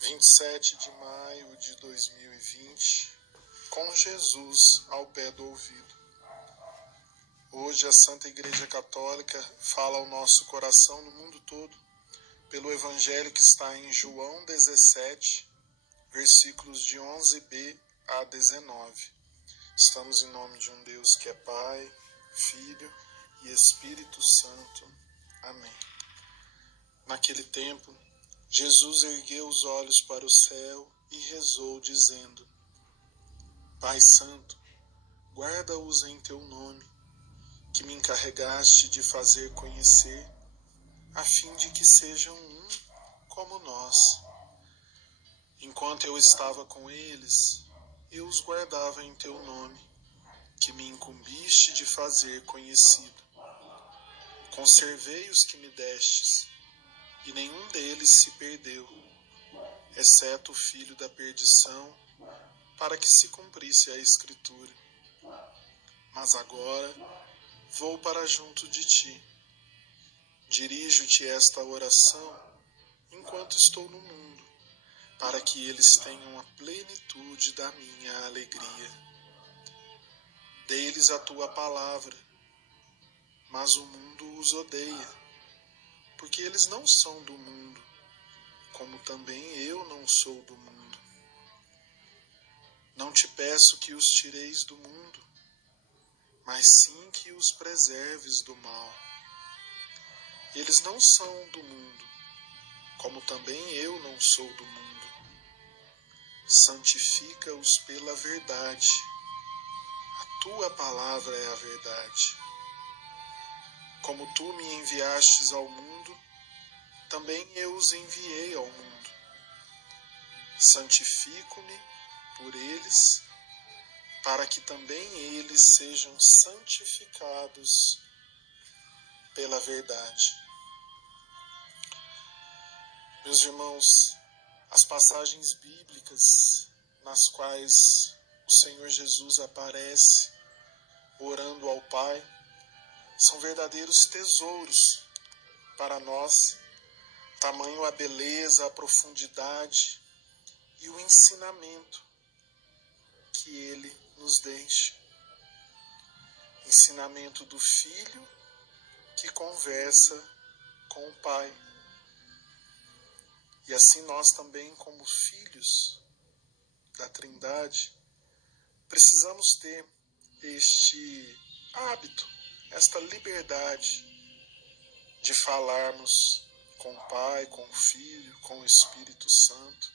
27 de maio de 2020, com Jesus ao pé do ouvido. Hoje a Santa Igreja Católica fala ao nosso coração no mundo todo, pelo Evangelho que está em João 17, versículos de 11b a 19. Estamos em nome de um Deus que é Pai, Filho e Espírito Santo. Amém. Naquele tempo, Jesus ergueu os olhos para o céu e rezou, dizendo: Pai Santo, guarda-os em teu nome, que me encarregaste de fazer conhecer, a fim de que sejam um como nós. Enquanto eu estava com eles, eu os guardava em teu nome, que me incumbiste de fazer conhecido. Conservei os que me destes, e nenhum deles se perdeu, exceto o filho da perdição, para que se cumprisse a Escritura. Mas agora vou para junto de ti. Dirijo-te esta oração enquanto estou no mundo, para que eles tenham a plenitude da minha alegria. Dei-lhes a tua palavra, mas o mundo os odeia, porque eles não são do mundo, como também eu não sou do mundo. Não te peço que os tireis do mundo, mas sim que os preserves do mal. Eles não são do mundo, como também eu não sou do mundo. Santifica-os pela verdade. A tua palavra é a verdade. Como tu me enviastes ao mundo, também eu os enviei ao mundo. Santifico-me por eles, para que também eles sejam santificados pela verdade. Meus irmãos, as passagens bíblicas nas quais o Senhor Jesus aparece orando ao Pai são verdadeiros tesouros para nós, tamanho a beleza, a profundidade e o ensinamento que Ele nos deixa. Ensinamento do Filho que conversa com o Pai. E assim nós também, como filhos da Trindade, precisamos ter este hábito, esta liberdade de falarmos com o Pai, com o Filho, com o Espírito Santo.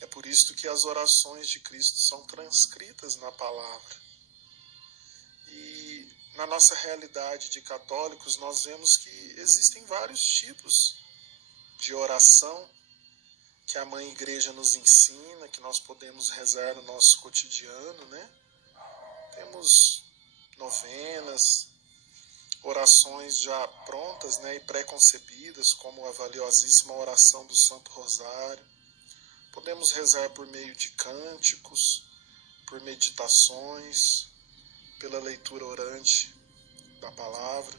É por isso que as orações de Cristo são transcritas na palavra. E na nossa realidade de católicos, nós vemos que existem vários tipos de oração que a Mãe Igreja nos ensina, que nós podemos rezar no nosso cotidiano, né? Temos novenas, orações já prontas, né, e pré-concebidas, como a valiosíssima oração do Santo Rosário. Podemos rezar por meio de cânticos, por meditações, pela leitura orante da palavra.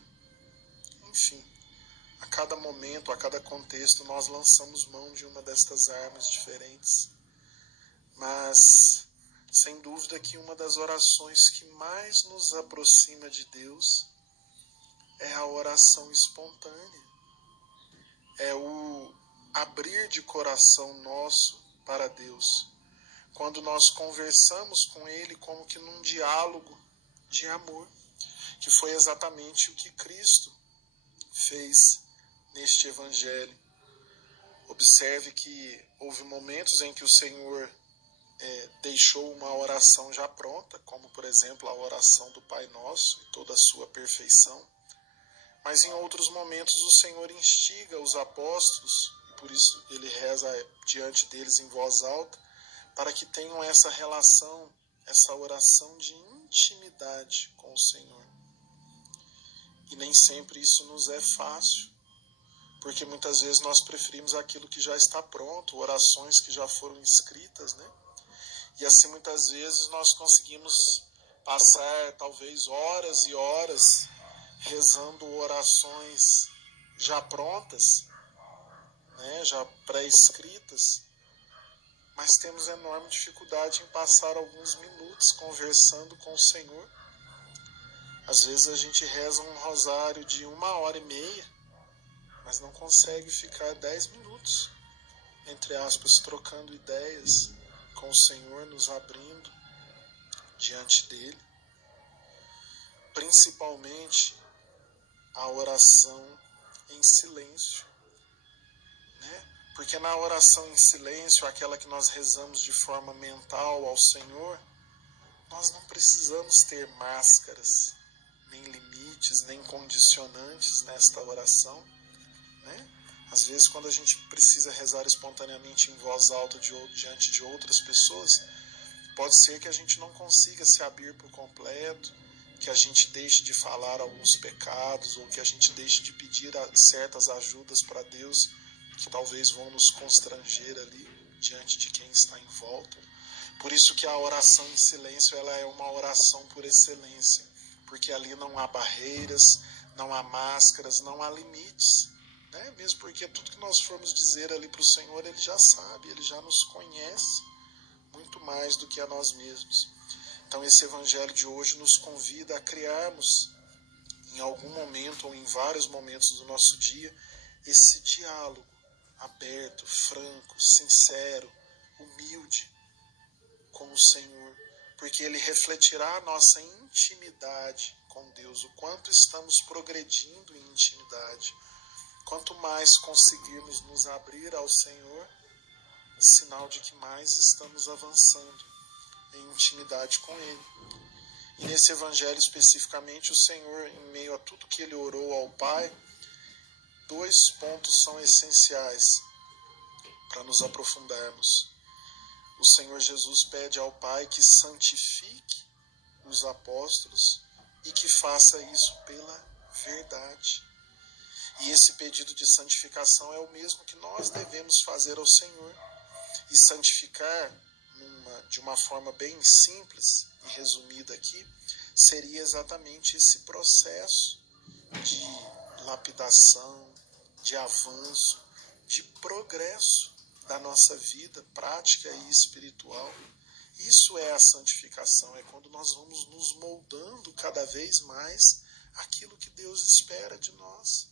Enfim, a cada momento, a cada contexto, nós lançamos mão de uma destas armas diferentes. Mas, sem dúvida que uma das orações que mais nos aproxima de Deus é a oração espontânea. É o abrir de coração nosso para Deus. Quando nós conversamos com Ele como que num diálogo de amor, que foi exatamente o que Cristo fez neste Evangelho. Observe que houve momentos em que o Senhor deixou uma oração já pronta, como por exemplo a oração do Pai Nosso e toda a sua perfeição. Mas em outros momentos o Senhor instiga os apóstolos, e por isso ele reza diante deles em voz alta, para que tenham essa relação, essa oração de intimidade com o Senhor. E nem sempre isso nos é fácil, porque muitas vezes nós preferimos aquilo que já está pronto, orações que já foram escritas, né? E assim muitas vezes nós conseguimos passar talvez horas e horas rezando orações já prontas, né? já pré-escritas, mas temos enorme dificuldade em passar alguns minutos conversando com o Senhor. Às vezes a gente reza um rosário de 1h30, mas não consegue ficar 10 minutos, entre aspas, trocando ideias com o Senhor, nos abrindo diante dele. Principalmente a oração em silêncio, né? Porque na oração em silêncio, aquela que nós rezamos de forma mental ao Senhor, nós não precisamos ter máscaras, nem limites, nem condicionantes nesta oração, né? Às vezes, quando a gente precisa rezar espontaneamente em voz alta diante de outras pessoas, pode ser que a gente não consiga se abrir por completo, que a gente deixe de falar alguns pecados, ou que a gente deixe de pedir certas ajudas para Deus, que talvez vão nos constranger ali diante de quem está em volta. Por isso que a oração em silêncio, ela é uma oração por excelência, porque ali não há barreiras, não há máscaras, não há limites, né? Mesmo porque tudo que nós formos dizer ali para o Senhor, Ele já sabe, Ele já nos conhece muito mais do que a nós mesmos. Então esse evangelho de hoje nos convida a criarmos, em algum momento ou em vários momentos do nosso dia, esse diálogo aberto, franco, sincero, humilde com o Senhor, porque ele refletirá a nossa intimidade com Deus, o quanto estamos progredindo em intimidade. Quanto mais conseguirmos nos abrir ao Senhor, sinal de que mais estamos avançando em intimidade com Ele. E nesse evangelho especificamente, o Senhor, em meio a tudo que Ele orou ao Pai, 2 pontos são essenciais para nos aprofundarmos. O Senhor Jesus pede ao Pai que santifique os apóstolos e que faça isso pela verdade. E esse pedido de santificação é o mesmo que nós devemos fazer ao Senhor. E santificar, de uma forma bem simples e resumida aqui, seria exatamente esse processo de lapidação, de avanço, de progresso da nossa vida prática e espiritual. Isso é a santificação, é quando nós vamos nos moldando cada vez mais aquilo que Deus espera de nós.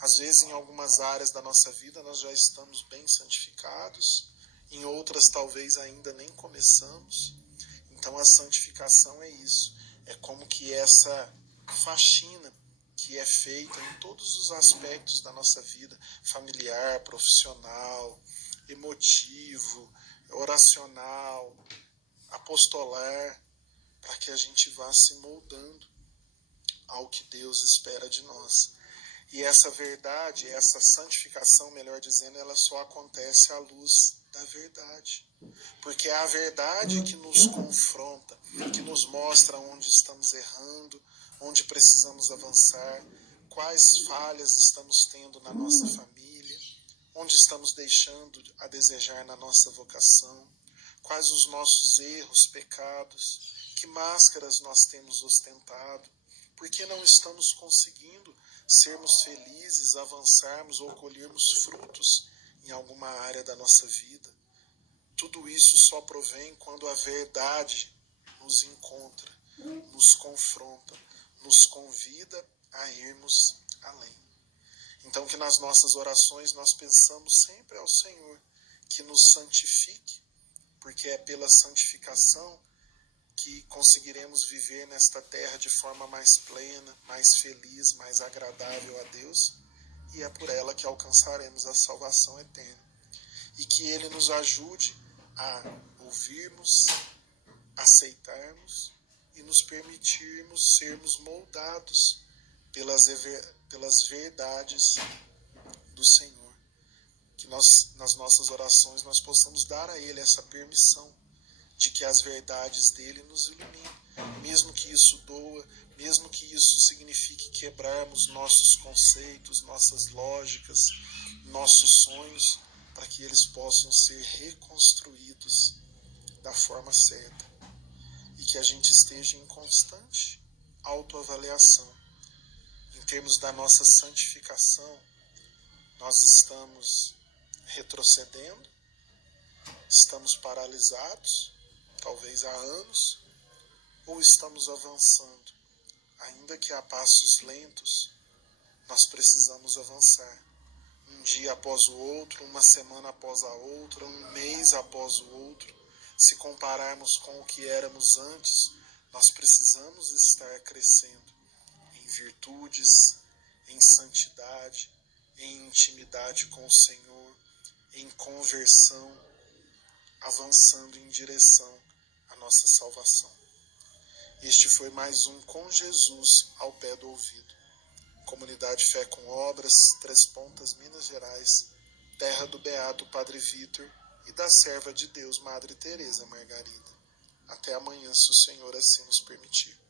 Às vezes, em algumas áreas da nossa vida, nós já estamos bem santificados, em outras talvez ainda nem começamos. Então a santificação é isso, é como que essa faxina que é feita em todos os aspectos da nossa vida, familiar, profissional, emotivo, oracional, apostolar, para que a gente vá se moldando ao que Deus espera de nós. E essa verdade, essa santificação, melhor dizendo, ela só acontece à luz da verdade. Porque é a verdade que nos confronta, que nos mostra onde estamos errando, onde precisamos avançar, quais falhas estamos tendo na nossa família, onde estamos deixando a desejar na nossa vocação, quais os nossos erros, pecados, que máscaras nós temos ostentado, porque não estamos conseguindo sermos felizes, avançarmos ou colhermos frutos em alguma área da nossa vida. Tudo isso só provém quando a verdade nos encontra, nos confronta, nos convida a irmos além. Então que nas nossas orações nós pensamos sempre ao Senhor que nos santifique, porque é pela santificação que conseguiremos viver nesta terra de forma mais plena, mais feliz, mais agradável a Deus, e é por ela que alcançaremos a salvação eterna. E que Ele nos ajude a ouvirmos, aceitarmos e nos permitirmos sermos moldados pelas verdades do Senhor. Que nós, nas nossas orações, nós possamos dar a Ele essa permissão de que as verdades dele nos iluminem, mesmo que isso doa, mesmo que isso signifique quebrarmos nossos conceitos, nossas lógicas, nossos sonhos, para que eles possam ser reconstruídos da forma certa e que a gente esteja em constante autoavaliação. Em termos da nossa santificação, nós estamos retrocedendo, estamos paralisados, talvez há anos, ou estamos avançando? Ainda que a passos lentos, nós precisamos avançar. Um dia após o outro, uma semana após a outra, um mês após o outro. Se compararmos com o que éramos antes, nós precisamos estar crescendo em virtudes, em santidade, em intimidade com o Senhor, em conversão, avançando em direção à nossa salvação. Este foi mais um Com Jesus ao pé do ouvido. Comunidade Fé com Obras, Três Pontas, Minas Gerais, terra do beato Padre Vitor e da serva de Deus, Madre Teresa Margarida. Até amanhã, se o Senhor assim nos permitir.